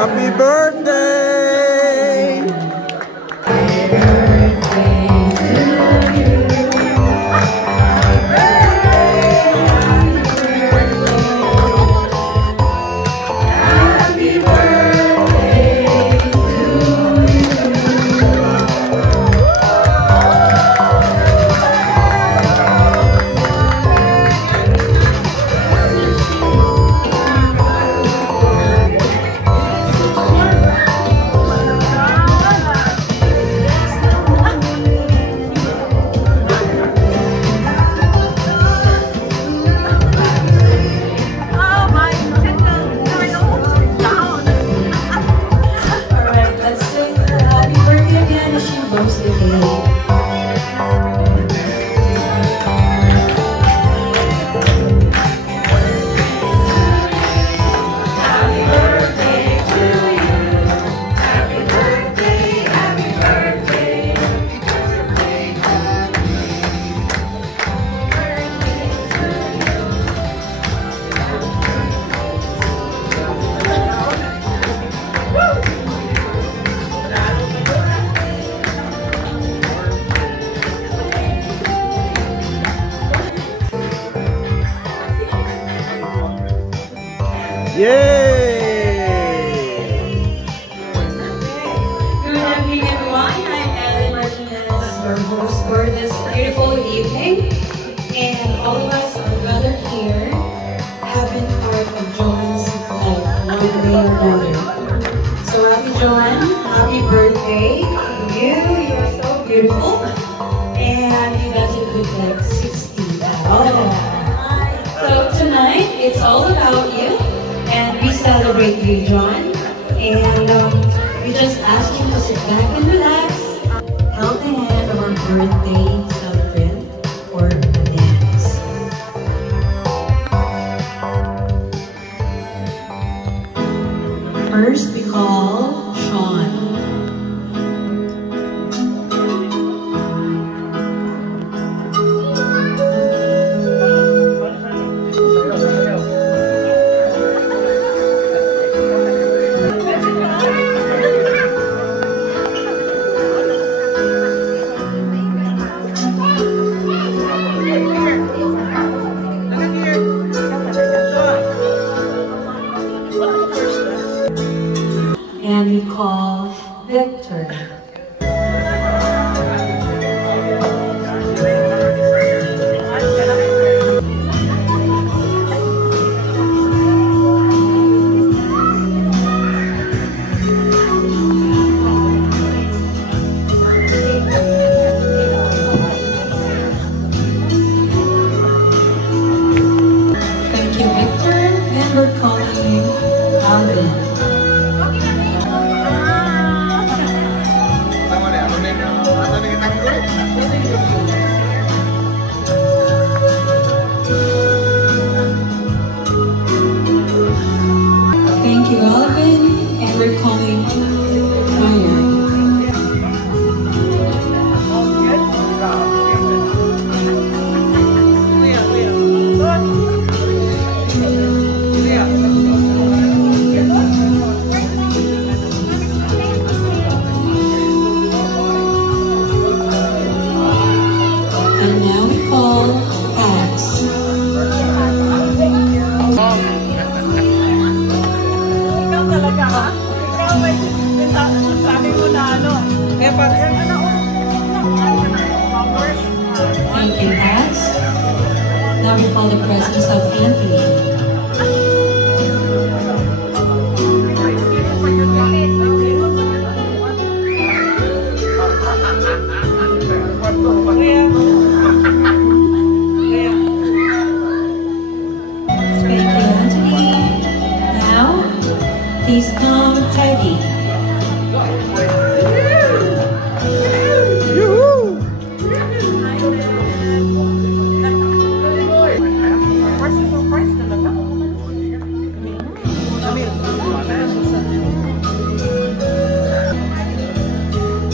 Happy birthday! Yay! Good evening, everyone. I'm Ellen Martinez, your host for this beautiful evening. And all of us are gathered here, having part of Joan's life, one day or another. So happy Joan, happy birthday to you. You're so beautiful. And you got to look like 60 now. So tonight, it's all about you. And we celebrate you, John. And we just ask you to sit back and relax, held the hand of our birthday celebrant for a dance. First, we call Sean. And we call Victor. Thank you, Victor, and we're calling you Alvin. Thank you, Alvin, and we're calling Fire. And now we call Pax. Ikaw talaga, ha? Ikaw may sabi mo na ano. Kaya parang ano, Thank you, Pax. Now we call the presence of Anthony. Thank you, Anthony. Now, please come, Teddy.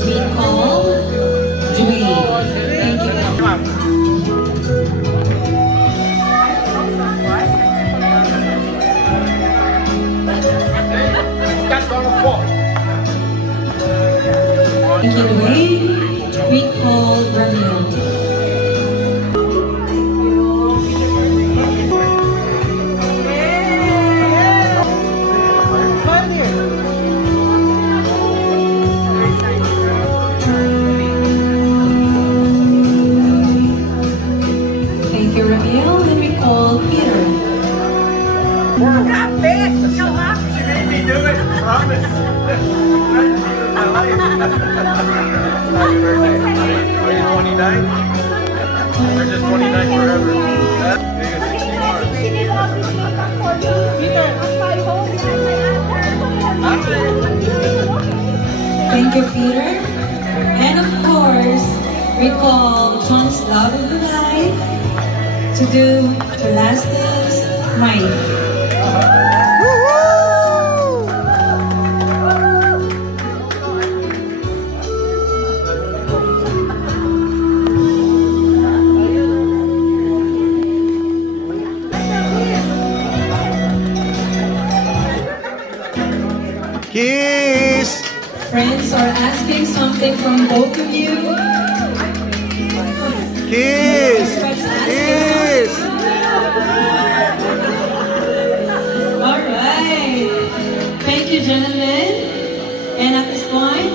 We call Dwayne. Thank you. Thank you, Dwayne. We call Ramil. Thank you, Ramil. And we call Peter. She made me do it, promise. My life. Happy birthday. Are you 29? Or just 29 forever? Maybe 60 more. Thank you, Peter. And of course, we call John's love of the life to do the last dance, Mike. Kiss! Friends are asking something from both of you. Kiss! Kiss! Alright. Thank you, gentlemen. And at this point,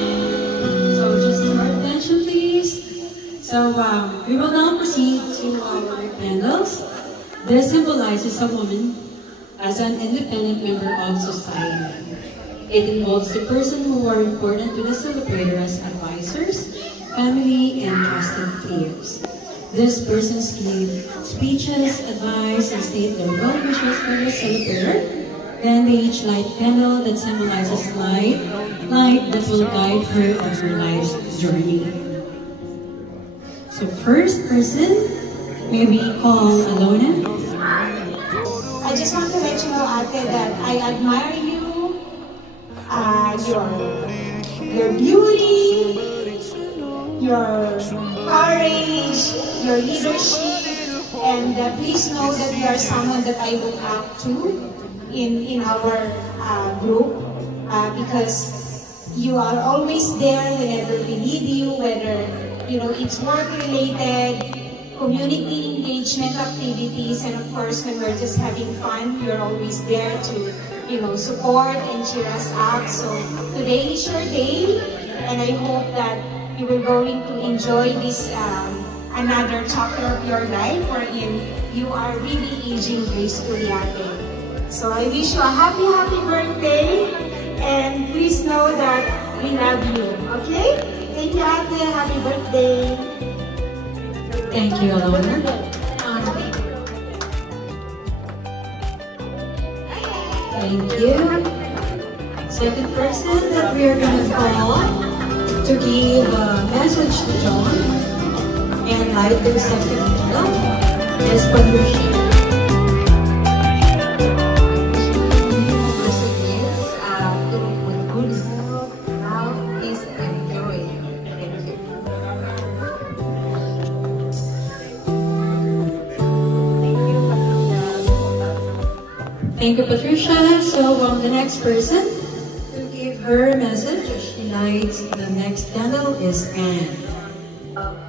so just your attention, please. So we will now proceed to our candles. This symbolizes a woman as an independent member of society. It involves the person who are important to the celebrator as advisors, family, and trusted peers. These persons give speeches, advice, and state their well wishes for the celebrator. Then they each light a candle that symbolizes light that will guide her on her life's journey. So first person, may we call Alona? I just want to let you know, Ate, that I admire you. Your beauty, your courage, your leadership, and please know that you are someone that I look up to in our group because you are always there whenever we need you, whether it's work related, community engagement activities, and of course when we're just having fun, you're always there to support and cheer us up. So today is your day, and I hope that you will going to enjoy this another chapter of your life wherein you are really aging gracefully, Ate. So I wish you a happy birthday, and please know that we love you, okay? Thank you, Ate. Happy birthday. Thank you, Alona. Thank you. Second person that we are going to call to give a message to John and light the second candle is Patricia. Thank you, Patricia. So the next person to give her a message as she lights the next candle is Anne.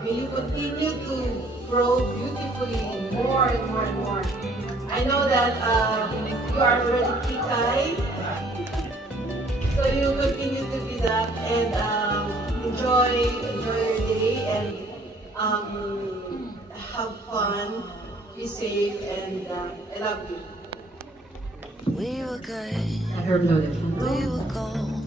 May you continue to grow beautifully more and more and more. I know that you are already Tikay, so you continue to be that and enjoy your day and have fun, be safe, and I love you. We were good, Let her blow the candle. we were gold.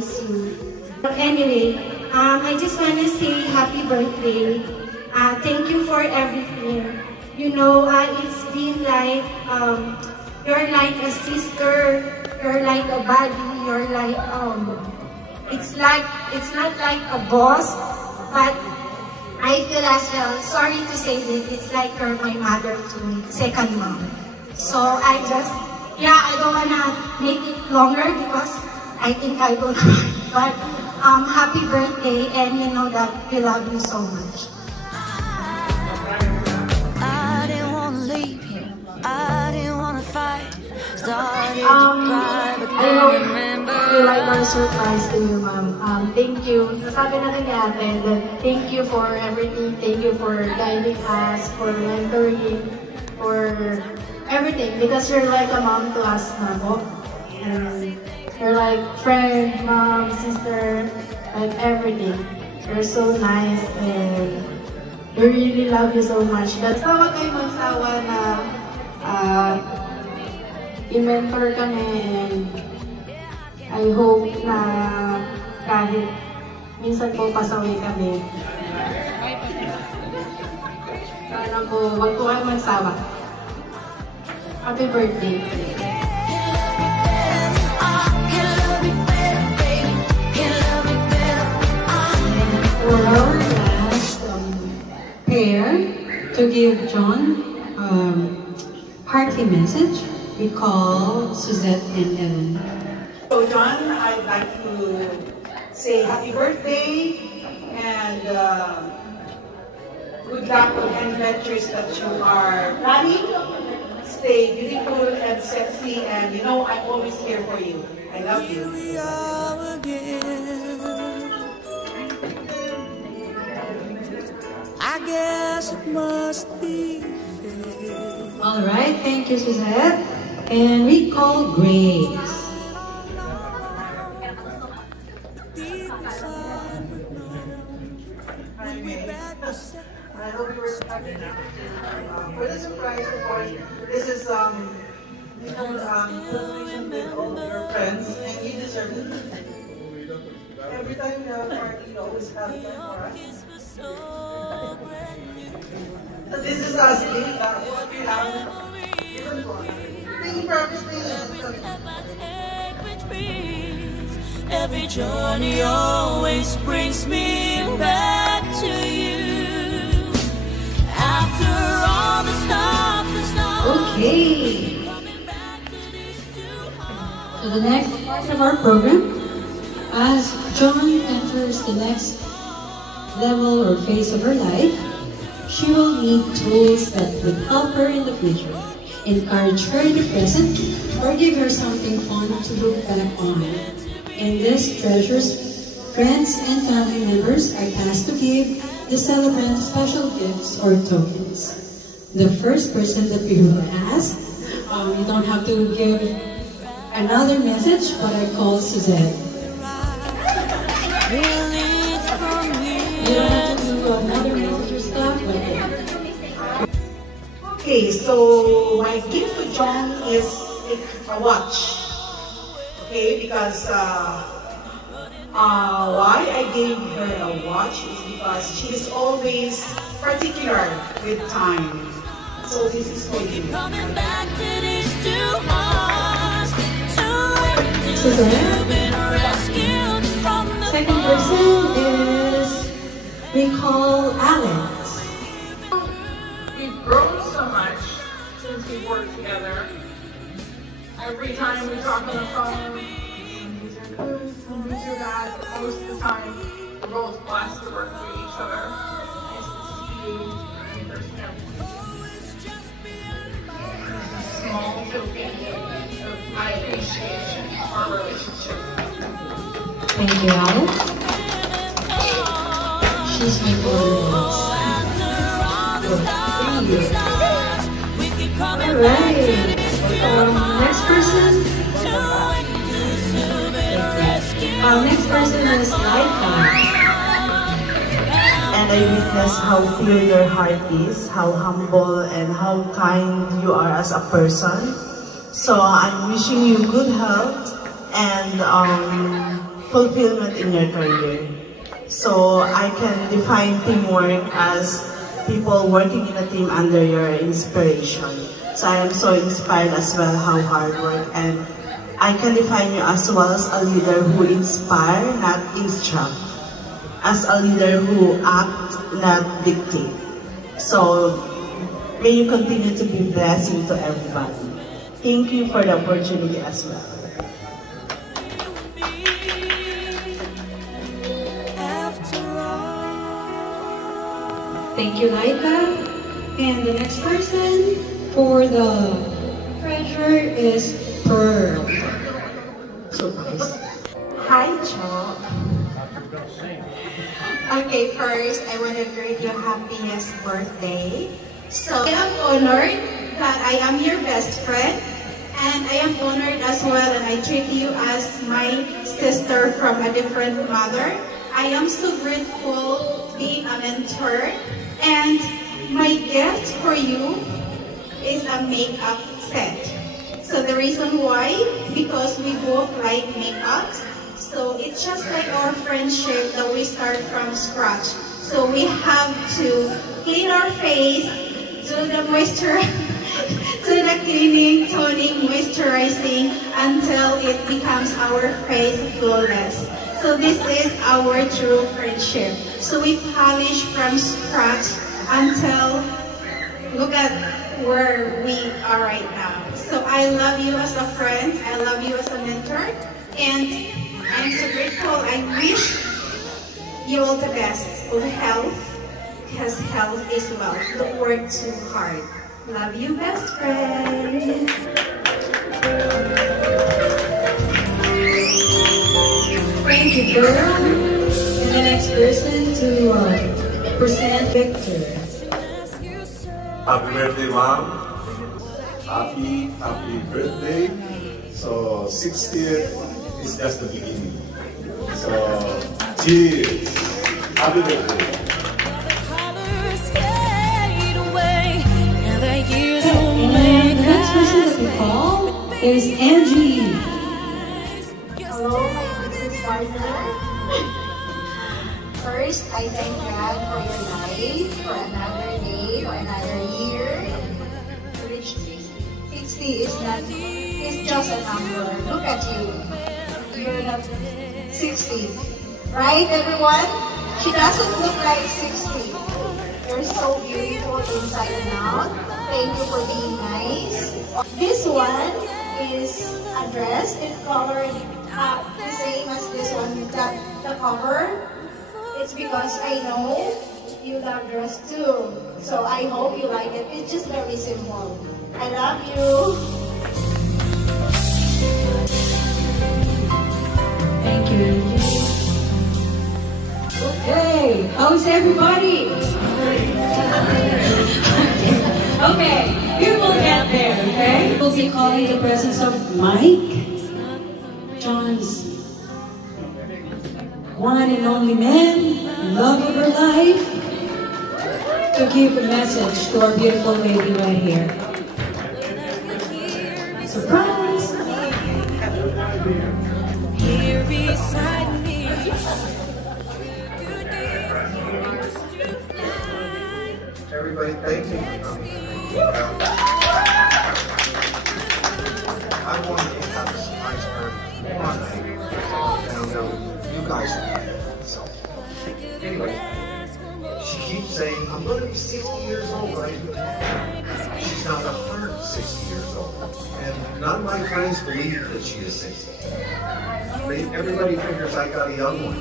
surprise you. But anyway, I just want to say happy birthday. Thank you for everything. You know, it's been like, you're like a sister, you're like a buddy, you're like, it's not like a boss, but I feel as well, sorry to say this, it's like you're my mother to me, second mom. So I don't wanna make it longer because I think I will cry. But happy birthday, and you know that we love you so much. I didn't wanna leave here. I didn't wanna fight. Started to cry, but I then hope remember. you like our surprise to you, ma'am. Thank you. Sasabi natin ni ate that thank you for everything. Thank you for guiding us, for mentoring, for everything. Because you're like a mom to us na po. And you're like friend, mom, sister, like everything. You're so nice and we really love you so much. That's why wag kayo magsawa na i-mentor kami, and I hope na kahit minsan po pasaway kami, sana po wag po kayo magsawa. Happy birthday! For our last pair to give John party message, we call Suzette and Evan. So John, I'd like to say happy birthday and good luck with any ventures that you are planning. Stay beautiful and sexy, and you know I'm always here for you. I love you. I guess it must be fair. All right, thank you, Suzette. And we call Grace. I hope you were happy for the surprise, of course. This is celebration with all of your friends, and you deserve it. Every time you have a party, you always have time for us. So this is us, what we have. Thank you for everything. Every journey always brings me back to you. After all the stops and stops. Okay. So the next part of our program, as John enters the next level or phase of her life, she will need tools that would help her in the future, encourage her in the present, or give her something fun to look back on. In this treasures, friends and family members are tasked to give the celebrant special gifts or tokens. The first person that we will ask, you don't have to give another message, but I call Suzette. You don't have to do another message or stuff, but Okay, so my gift to John is a watch. Okay, because why I gave her a watch is because she is always particular with time. So this is for you. second person is, we call Alex. We've grown so much since we've worked together. Every time we talk on the phone, these are good, these are bad, but most of the time, we're both blessed to work with each other. Nice to see you in person. This is a small token of my appreciation of our relationship. Thank you, Alex. She's my favorite. Alright. Next person. Next person is Laika. And I witness how pure your heart is, how humble and how kind you are as a person. So I'm wishing you good health and fulfillment in your career. So I can define teamwork as people working in a team under your inspiration. So I am so inspired as well how hard work, and I can define you as well as a leader who inspire, not instruct. As a leader who act, not dictate. So may you continue to be blessing to everybody. Thank you for the opportunity as well. Thank you, Laika. And the next person for the treasure is Pearl. Surprise. Hi, Cho. Okay, first, I want to greet you happiest birthday. So, I am honored that I am your best friend, and I am honored as well that I treat you as my sister from a different mother. I am so grateful being a mentor, and my gift for you is a makeup set. So the reason why, because we both like makeups. So it's just like our friendship that we start from scratch. So we have to clean our face, do the moisture, do the cleaning, toning, moisturizing until it becomes our face flawless. So this is our true friendship. So we polish from scratch until, look at where we are right now. So I love you as a friend, I love you as a mentor, and I'm so grateful. I wish you all the best of health, because health is wealth. Don't work too hard. Love you, best friend. Thank you, girl. And the next person to present Victor. Happy birthday, Mom. Happy birthday. So 60th is just the beginning. So cheers. Happy birthday. And the next person that we call is Angie. Hello, my business partner. First, I thank God for your life, for another day, for another year. To reach 60 is just a number. Look at you. You're not 60. Right, everyone? She doesn't look like 60. You're so beautiful inside and out. Thank you for being nice. This one is a dress in color the same as this one. The cover. It's because I know you love dress too. So I hope you like it. It's just very simple. I love you. Thank you, Angie. Okay, how's everybody? Okay, we will get there, okay? We'll be calling the presence of Mike Johnson. One and only man, love of her life, to give a message to our beautiful lady right here. Surprise! Here beside me. Everybody, thank you for coming. I wanted to have a surprise party one night. Found out you guys were. So, anyway, she keeps saying, I'm going to be 60 years old, right? She's not 160 years old. And none of my friends believe that she is 60. Everybody figures I got a young one.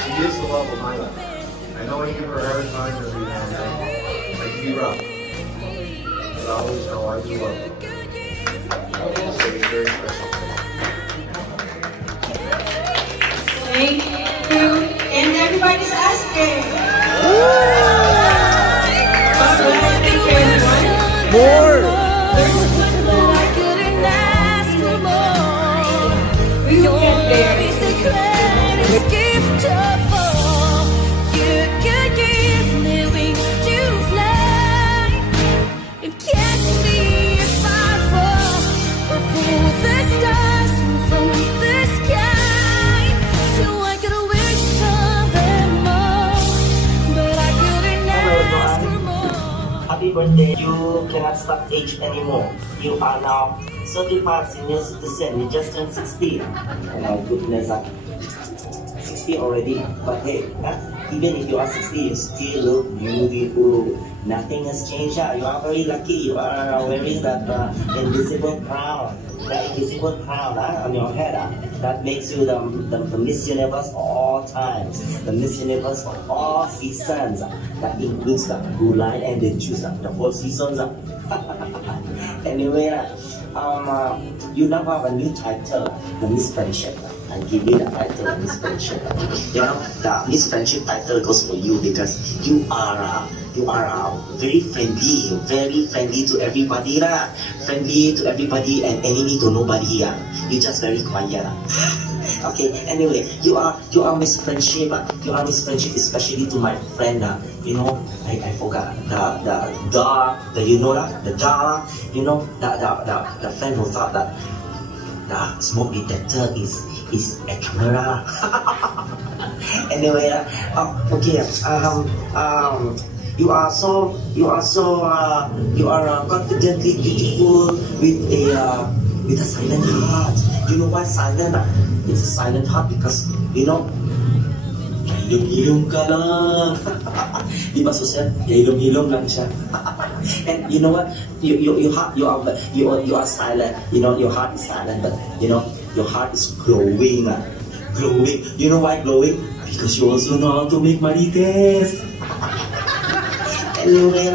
She is the love of my life. I know I give her a hard time every now and then. I give her up. But I always know I do love her. I will say it's very special. Thank you. And everybody's asking. More! We will get there. birthday. You cannot stop age anymore. You are now certified senior citizen. You just turned 60. Oh my goodness, 60 already. But hey, even if you are 60, you still look beautiful. Nothing has changed. You are very lucky. You are wearing that invisible crown. The invisible crown on your head. That makes you the Miss Universe of all times. The Miss Universe of all seasons. That includes the blue line and the juice. The 4 seasons. Anyway, you now have a new title, the Miss Friendship. I give you the title of Miss Friendship. You know, the Miss Friendship title goes for you because you are very friendly to everybody, friendly to everybody and enemy to nobody. You just very quiet. Okay. Anyway, you are Miss Friendship. You are Miss Friendship, especially to my friend. You know, I forgot the friend who thought that the smoke detector is a camera. Anyway, okay. You are confidently beautiful with a silent heart. You know why silent? It's a silent heart because you know. Hilom-hilom ka lang. Di ba social? Hilom-hilom lang siya. And you know what? You are silent. You know your heart is silent, but you know your heart is glowing. Glowing. You know why glowing? Because you also know how to make marites. Anyway,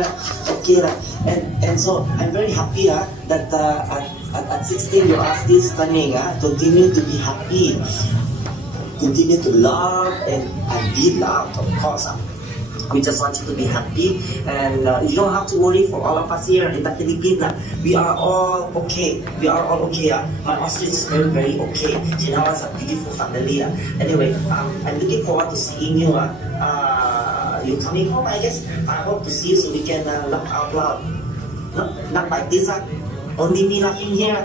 okay, and so I'm very happy that at 16 you are still stunning. Continue to be happy. Continue to love and be loved, of course. We just want you to be happy, and you don't have to worry for all of us here in the Philippines. We are all okay. We are all okay. My ostrich is very, very okay. She now has a beautiful family. Anyway, I'm looking forward to seeing you. You coming home, I guess. I hope to see you so we can laugh out loud. Not like this. Only me laughing here.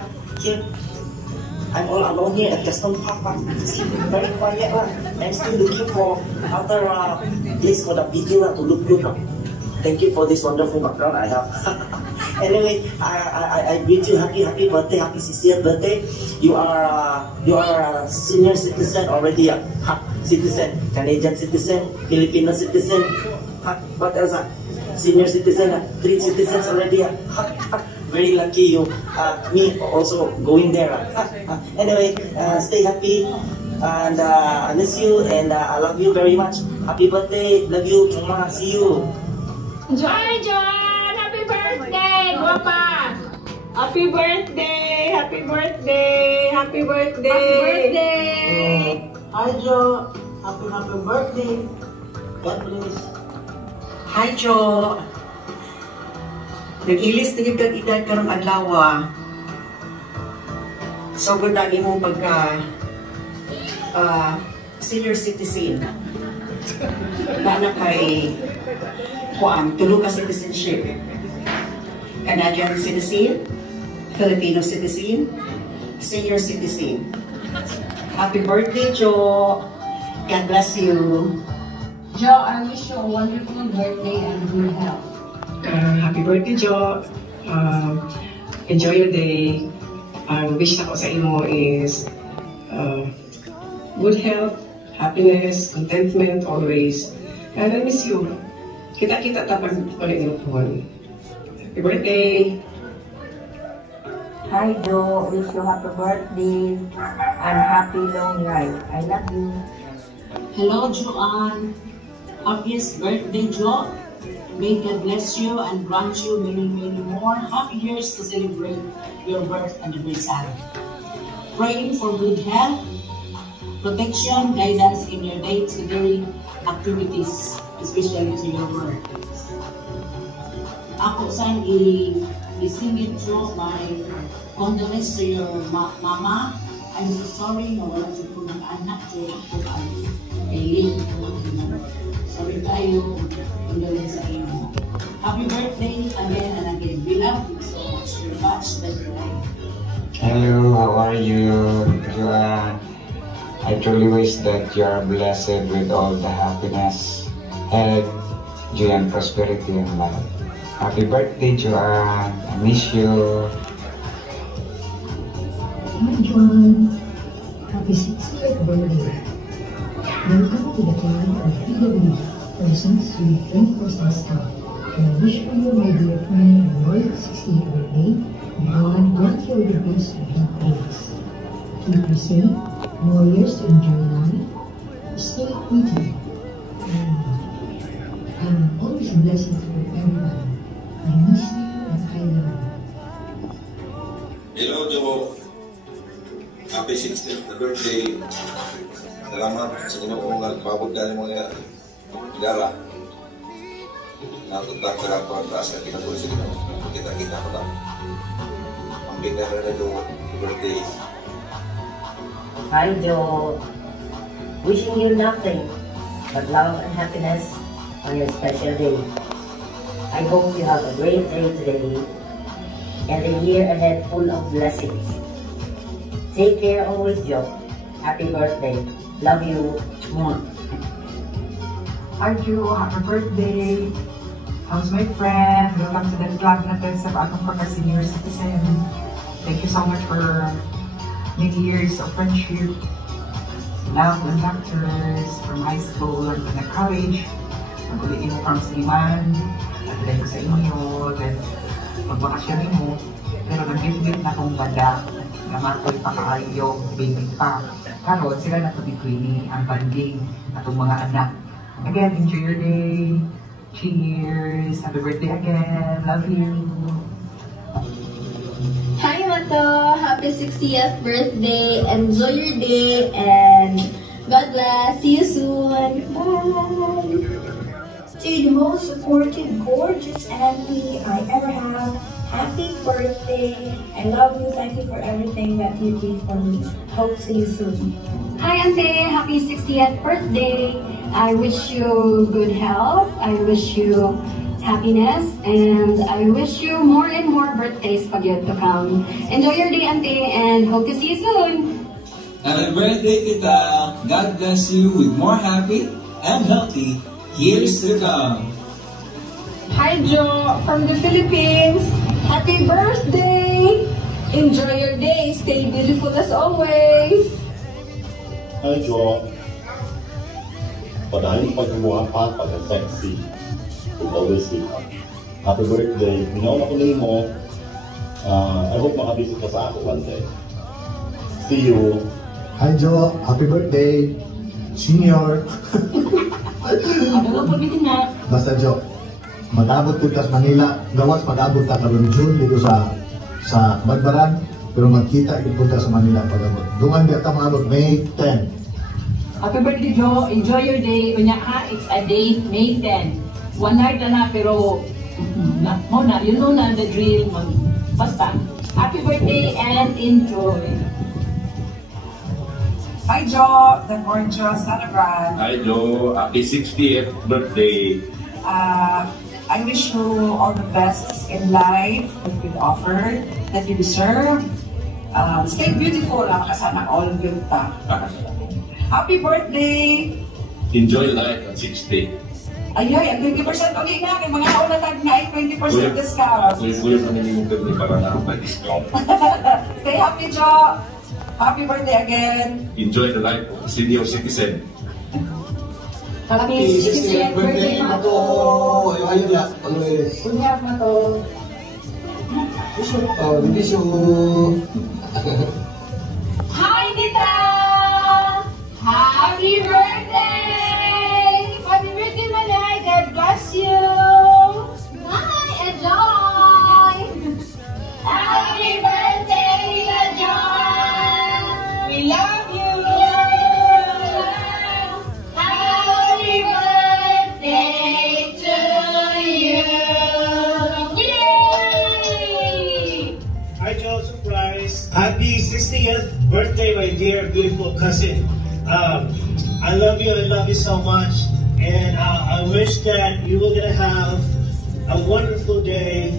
I'm all alone here at Gaston Park. See, very quiet. I'm still looking for other place for the video to look good. Thank you for this wonderful background I have. Anyway, I greet you happy birthday, happy 60th birthday. You are a senior citizen already. Citizen, Canadian citizen, Filipino citizen. What else? Senior citizen, 3 citizens already. Very lucky you. Me also going there. Anyway, stay happy, and I miss you, and I love you very much. Happy birthday, love you. See you. Joy, happy birthday, Guapa! Happy birthday, happy birthday, happy birthday. Happy birthday. Hi, Jo. Happy birthday. God bless. Hi, Jo. Nag-ilis na yung edad karong adlaw. So, good lagi mong pagka senior citizen. Lana kay tulong ka citizenship. Canadian citizen, Filipino citizen, senior citizen. Happy birthday, Jo. God bless you. Jo, I wish you a wonderful birthday and good health. Happy birthday, Jo. Enjoy your day. Ang wish ako sa imo is good health, happiness, contentment always. And I miss you. Kita-kita tapag ulit ng phone. Happy birthday. Hi, Jo. Wish you happy birthday and happy long life. I love you. Hello, Joanne. Happiest birthday, Jo. May God bless you and grant you many, many more happy years to celebrate your birth anniversary. Praying for good health, protection, guidance in your day-to-day activities, especially to your work. Ako saan isingit Jo my condolence to your mama. I'm so sorry na wala siya po ng anak ko ako kailing ko. Sorry tayo, condolence sa inyo. Happy birthday again and again. We love you so much. You're much better life. Hello, how are you, Joanne? I truly wish that you are blessed with all the happiness, health, joy, and prosperity in life. Happy birthday, Joanne. I miss you. Hi, Joanne. Happy 60th birthday. Welcome to the club of PW persons with 20% discount. And I wish for you, my dear friend, on your 60th birthday, God grant you the best of health days. Keep you safe, more years to enjoy life, stay pretty, and always a blessing for everybody. I miss you and I love you. Hello, Joe. Happy 60th birthday. Salamat sa inyo kung nagpabot ka ng mga igara. Natutak ka lang para taas na kinagul sa inyo. Kita-kita ko lang. Ang bigara na Joe, birthday. Hi, Joe. Wishing you nothing but love and happiness on your special day. I hope you have a great day today and a year ahead full of blessings. Take care always, Joe. Happy birthday. Love you. Hi, Joe. Happy birthday. How's my friend? Welcome to the club natin sa Batang Pagka Senior Citizen. Thank you so much for many years of friendship. Love and doctors from high school and the college. Naguliin mo from Sliman. Nagulay ko sa inyo. Then, magbakasyon mo. Pero nag-give-give na kong banda. Namakoy pa kaayo, baby pa. Karon sila na tubi-queenie ang banding at mga anak. Again, enjoy your day. Cheers. Happy birthday again. Love you. Hi, Mato. Happy 60th birthday. Enjoy your day and God bless. See you soon. Bye. To the most supportive, gorgeous auntie I ever have. Happy birthday. I love you. Thank you for everything that you did for me. Hope to see you soon. Hi, Auntie. Happy 60th birthday. I wish you good health. I wish you happiness. And I wish you more and more birthdays pa yet to come. Enjoy your day, Auntie, and hope to see you soon. Happy birthday, Tita. God bless you with more happy and healthy years to come. Hi, Joe, from the Philippines. Happy birthday! Enjoy your day. Stay beautiful as always. Hi, Joe. Padahin pag-imuha pa pag-sexy. It's always sweet. Happy birthday. Minaw na ko na mo. I hope makabisit ka sa ako one day. See you. Hi, Joe. Happy birthday. Senior. Basta, Joe. Mag-abot ko sa Manila, gawas mag-abot ka karon June dito sa Bagbaran, pero magkita ko sa Manila pag-abot. Dungan di ata maabot May 10. Happy birthday, Joe. Enjoy your day. Unya ka, it's a day, May 10. One night na pero you know na the drill. Basta. Happy birthday and enjoy. Hi, Joe, the gorgeous celebrant. Hi, Joe. Happy 60th birthday. I wish you all the best in life that you've offered, that you deserve. Stay beautiful, sana all good ta. Happy birthday! Enjoy life at 60. Ay, ang 20% ulit nga. Mga nauna tag na ay 20% discount. Kuya pa nilimutan ni para na ang discount. Stay happy, Joe! Happy birthday again! Enjoy the life of a senior citizen. Happy 60th birthday, Mato! Ayaw niya. Ano yun? Kunyap, Mato! Wish you. Hi, Tita! Happy birthday! Happy birthday, Manay! God bless you! Bye! Enjoy! Happy birthday, Tita John! We love you! Happy birthday to you! Yay! Hi, Joe, surprise! Happy 60th birthday, my dear, beautiful cousin. I love you so much, and I wish that you were gonna have a wonderful day,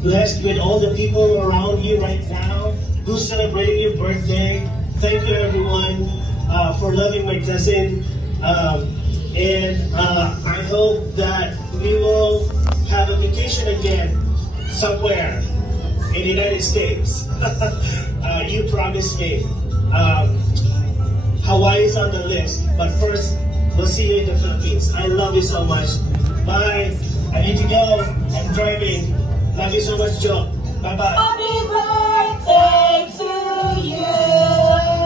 blessed with all the people around you right now who's celebrating your birthday. Thank you, everyone, for loving my cousin, and I hope that we will have a vacation again somewhere in the United States. You promised me. Hawaii is on the list, but first, we'll see you in the Philippines. I love you so much. Bye. I need to go. I'm driving. Love you so much, Joe. Bye-bye. Happy birthday to you!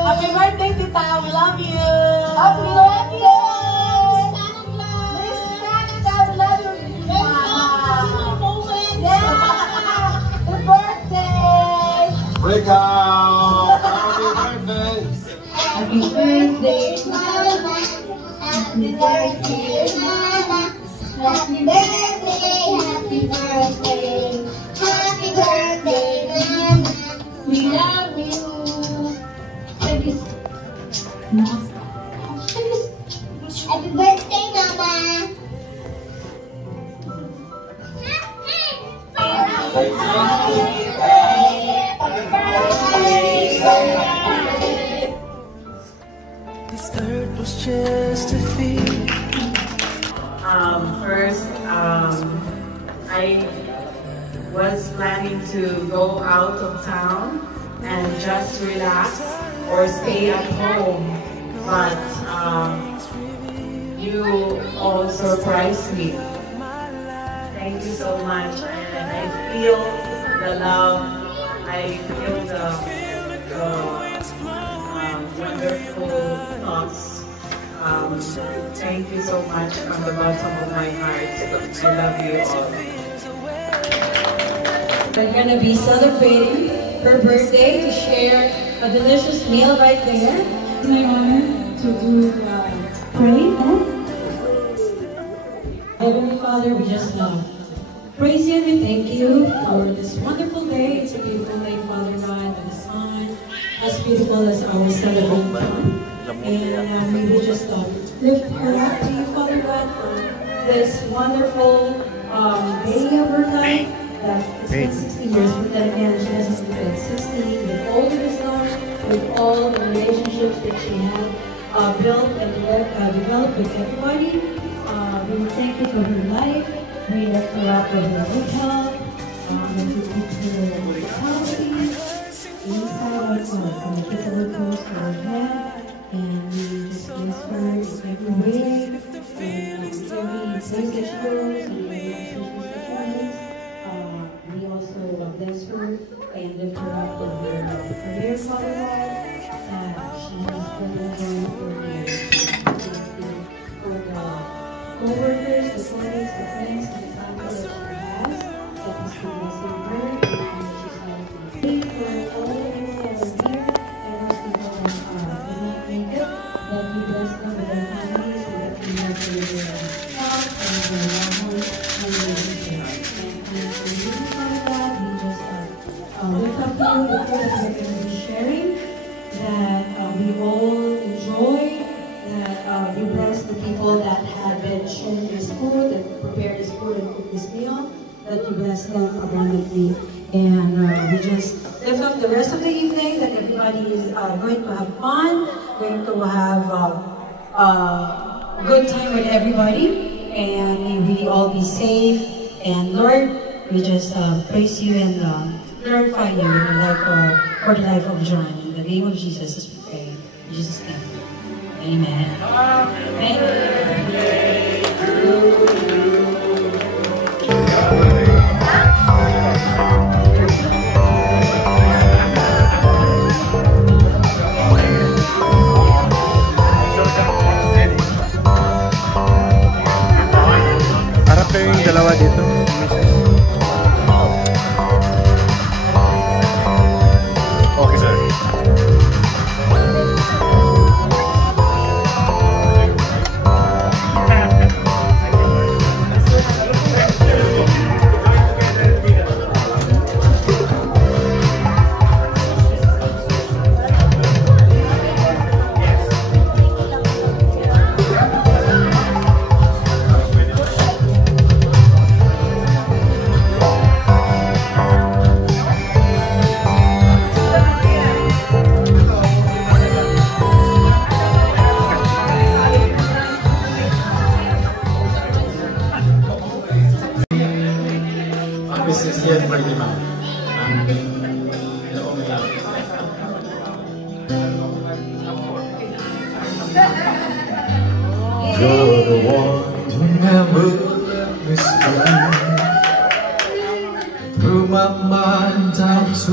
Happy birthday, Tita! We love you! Happy birthday! Miss Canada, we love you! Yeah! Happy birthday! Break out! Happy birthday! Happy birthday, Mama! Happy birthday, Mama! Happy birthday, happy birthday! Happy birthday, Mama! We love you! Happy birthday, Mama! This earth was just a thing. First, I was planning to go out of town and just relax or stay at home, but you all surprised me. Thank you so much, and I feel the love, I feel the wonderful thoughts. Thank you so much from the bottom of my heart. I love you all. We're going to be celebrating her birthday to share a delicious meal right there. It's my honor to pray. Heavenly Father, we just praise you and we thank you for this wonderful day. It's a beautiful day, Father God, and the sun, as beautiful as our celebration. And we will just lift her up to you, Father God, for this wonderful day of her life. That it's been 60 years, but then again, she hasn't been 60 with all the wisdom, with all the relationships that she had built and developed with everybody. We thank you for her life. We lift her up for her good health, and we keep her healthy, inside out, from the tip of her toes to her head. And we just bless her in every way, and every place that she goes, and we also bless her and lift her up for her career, Father God, that she has been doing for the co-workers, the colleagues, the friends, and the family that she has, that is to blessing her, and she's having for all the people that are here, and those people that make it, that we bless them with their families, so that we have their health and their loved ones and their relationships. And for you, Father God, we just lift up to you the prayer that we're going to be sharing, that we all enjoy, that you bless the people that have been sharing this food, that prepared this food and cooked this meal, that you bless them abundantly. And we just lift up the rest of the evening, that everybody is going to have fun, going to have a good time with everybody, and may we all be safe. And Lord, we just praise you and glorify you in the life for the life of John. In the name of Jesus, as we pray. In Jesus' name. Amen. Thank you. Harap kayo yung dalawa dito. Okay, sir.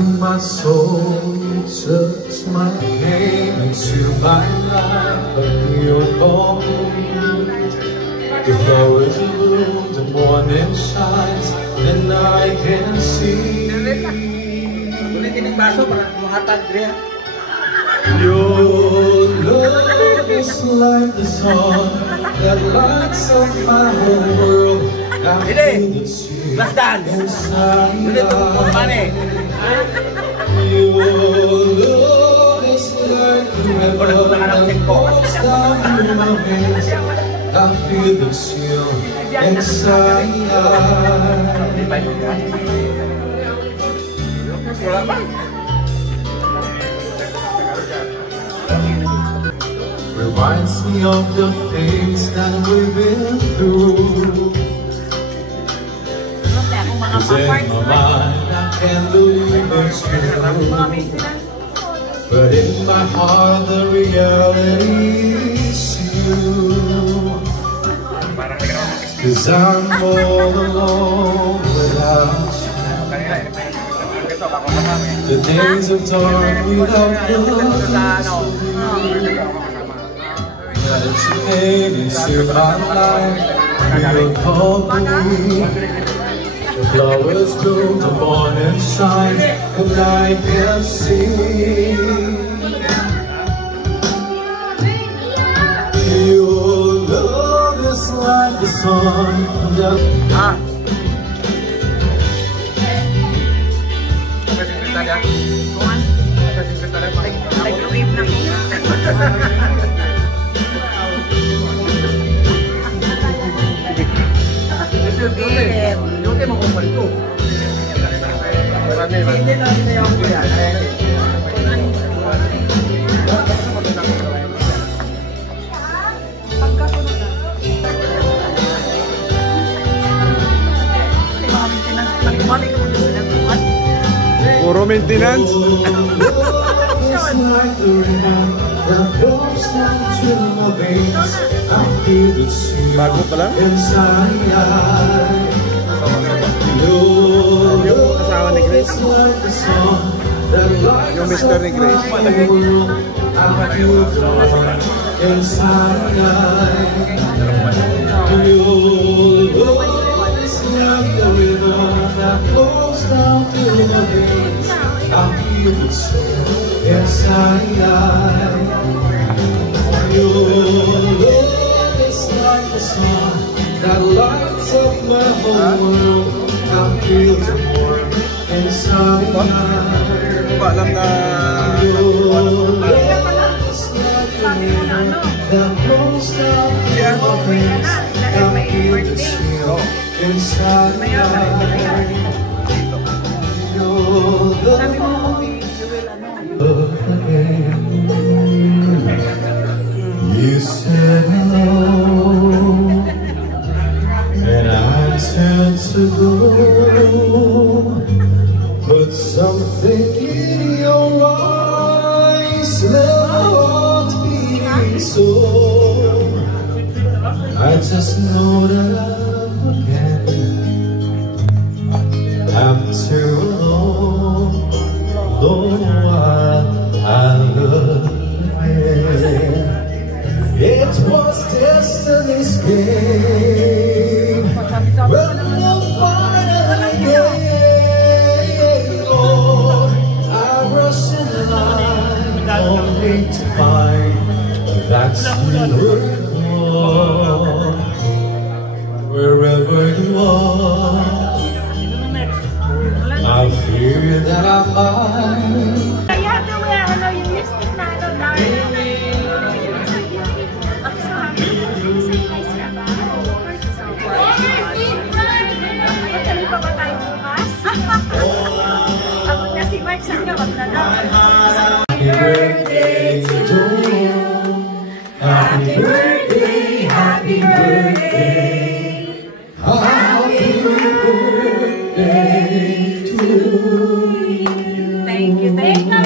to my soul, touch my came into my life, but you're gone. The flowers bloom, the morning shines, and I can see. Your love is like the sun that lights up my whole world. I feel the chill inside. Your love is like the river that falls down through my veins. I feel the chill inside. Reminds me of the things that we've been through. Cause in my mind I can't believe it's true, but in my heart the reality is you. Cause I'm all alone without you. The days are dark without love. That you came into my life, you called me. The flowers bloom, the morning shines, and I can see. Your love is like the sun that Puro maintenance. Bago pa lang? Yung asawa ni Grace. Yung Mr. ni Grace. I feel the chill inside. Your love is like the sun that lights up my whole world. I feel the warmth inside. Ba lang na your love is like the river that flows down through my veins. I feel the chill inside. You said hello, and I turned to go, but something in your eyes left me so. I just know that love again after long while I love again. It was destiny's game. When the finally came, Lord, I rushed in line only to find that you were gone. Wherever you are, I fear that I might. You have to wear yung lipstick na Happy birthday to you. Happy birthday, happy birthday. Happy birthday to you. Thank you, thank you.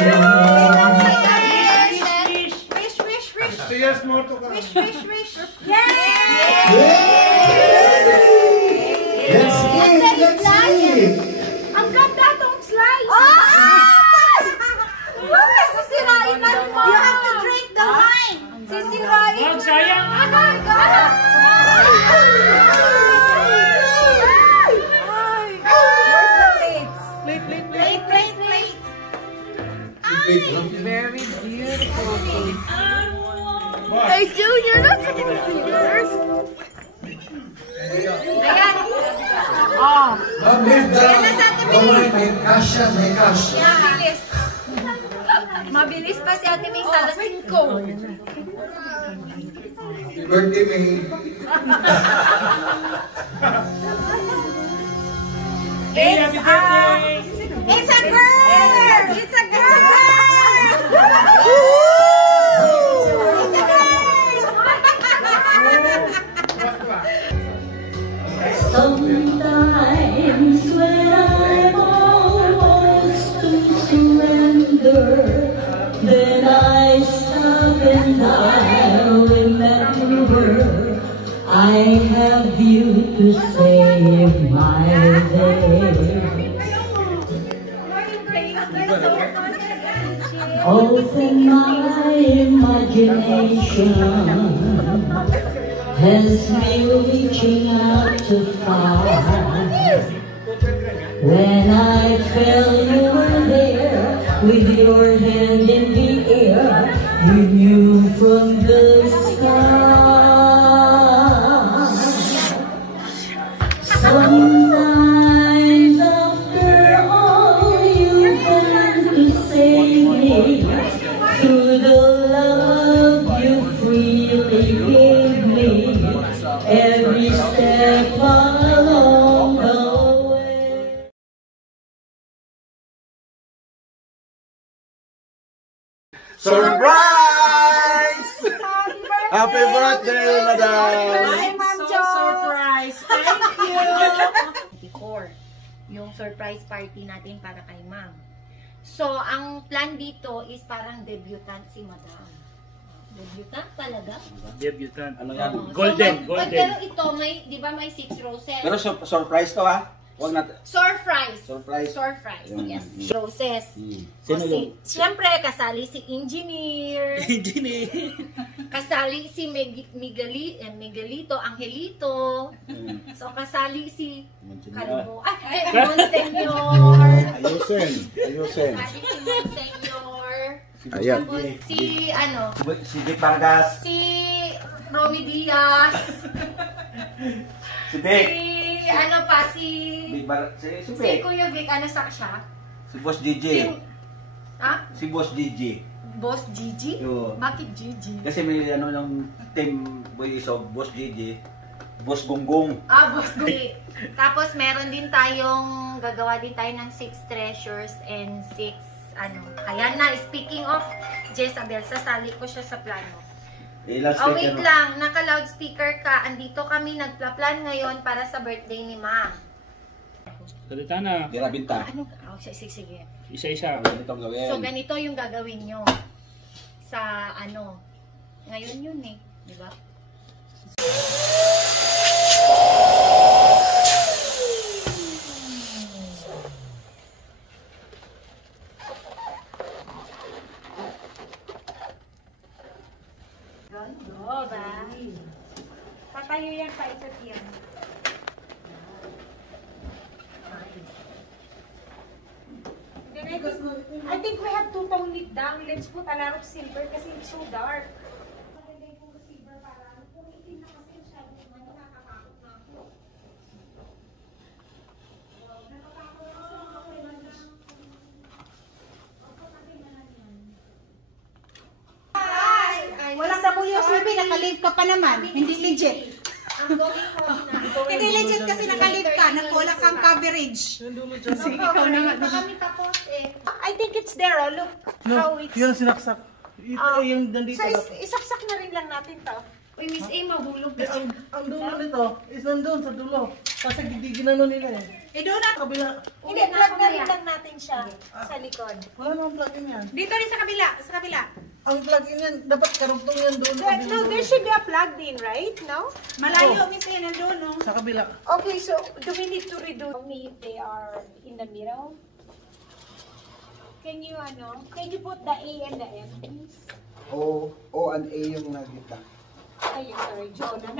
Yes, more to come. Wish. Yay! Let's eat. Ang ganda tong slice! Very beautiful cake. Hey, June, you're not supposed to yours. Ayan. Oh. May kasya, may kasya. Mabilis. Mabilis pa si Ate May sa alas 5. Happy birthday, May. It's a girl! It's a girl! Sometimes when I'm almost to surrender, then I stop and I remember I have you to save my day. Often my imagination has me reaching out to find. When I felt you were there, with your hand in the air, you knew from the sky. Sometimes after all you've done to save me, through the love you freely gave me, every step along the way. Surprise! Happy birthday, madam! Hi, Ma'am Jo! Surprise! Thank you! Before, yung surprise party natin para kay Ma'am. So, ang plan dito is parang debutant si Madam. Debutant talaga? Debutant. Ano yan? Golden. So, pero ito, may, di ba may 6 roses? Pero surprise to ha? Huwag natin. Surprise. Surprise. Surprise. Yung- Yes. Roses. Sino Kasi, yung? siyempre, kasali si Engineer. Engineer. Kasali si Miguelito, Angelito. So, kasali si Calvo. Monsenyor. Ayusin. Kasali si Monsenyor. Ayan. Tapos si, Si Dick Vargas. si Romy Diaz. Si Dick. Si Dick Vargas. Si si Dick. Kuya Vic, sa siya? Si Boss Gigi. Ha? Si Boss Gigi. Boss Gigi? Oo. Bakit Gigi? Kasi may ng team boys of Boss Gigi. Boss Gonggong. Boss Gigi. Tapos meron din tayong, gagawa din tayo ng 6 treasures and 6 Ayan na, speaking of Jezabel, sasali ko siya sa plano. Wait lang, naka-loudspeaker ka. Andito kami, nagpla-plan ngayon para sa birthday ni Ma'am. Salita na. Dirabinta. Sige. Isa-isa. Ganito ang gawin. So, ganito yung gagawin nyo. Sa ngayon yun di ba? Tatayo yan pa ito yan. I think we have to tone it down. Let's put a lot of silver kasi it's so dark. Walang WCB, naka-live ka pa naman. Hindi legit. Hindi legit kasi naka-live ka, wala kang coverage. Sige, ikaw naman. I think it's there, look how it's... Yun ang sinaksak. Ito yung nandito. So, isaksak na rin lang natin to. Uy, Miss A, mahulog ka. Ang dulo nito is nandun sa dulo. Kasi ginano nila doon na. Kabila. Hindi, plug na rin lang natin siya sa likod. Wala namang plug-in yan. Dito rin sa kabila, Ang plug-in yan, dapat karugtong yan doon. No, there should be a plugged in, right? No? Malayo, Miss A, nandun, no? Sa kabila. Okay, so do we need to redo me if they are in the middle? Can you put the A and the M, please? O and A yung nagita. Ay, sorry, Jonah.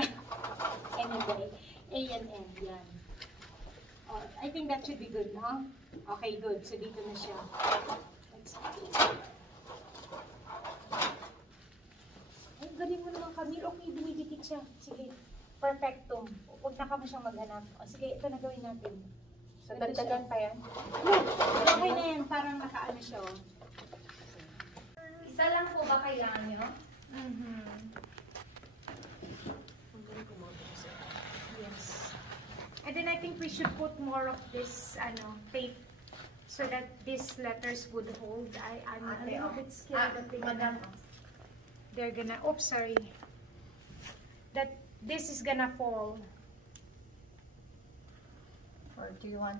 M and the A and M, yan. Oh, I think that should be good, no? Okay, good. So dito na siya. Let's see. siya. Sige. Perfectum. Huwag na ka mo siyang maghanap. O, sige, ito na gawin natin. So, dagdagan pa yan? Okay na yan. Parang nakaano siya. Oh. Isa lang po ba kailangan nyo? Yes. And then I think we should put more of this tape so that these letters would hold. I'm a little bit scared that they're gonna, oops, sorry. That this is gonna fall. Or do you want?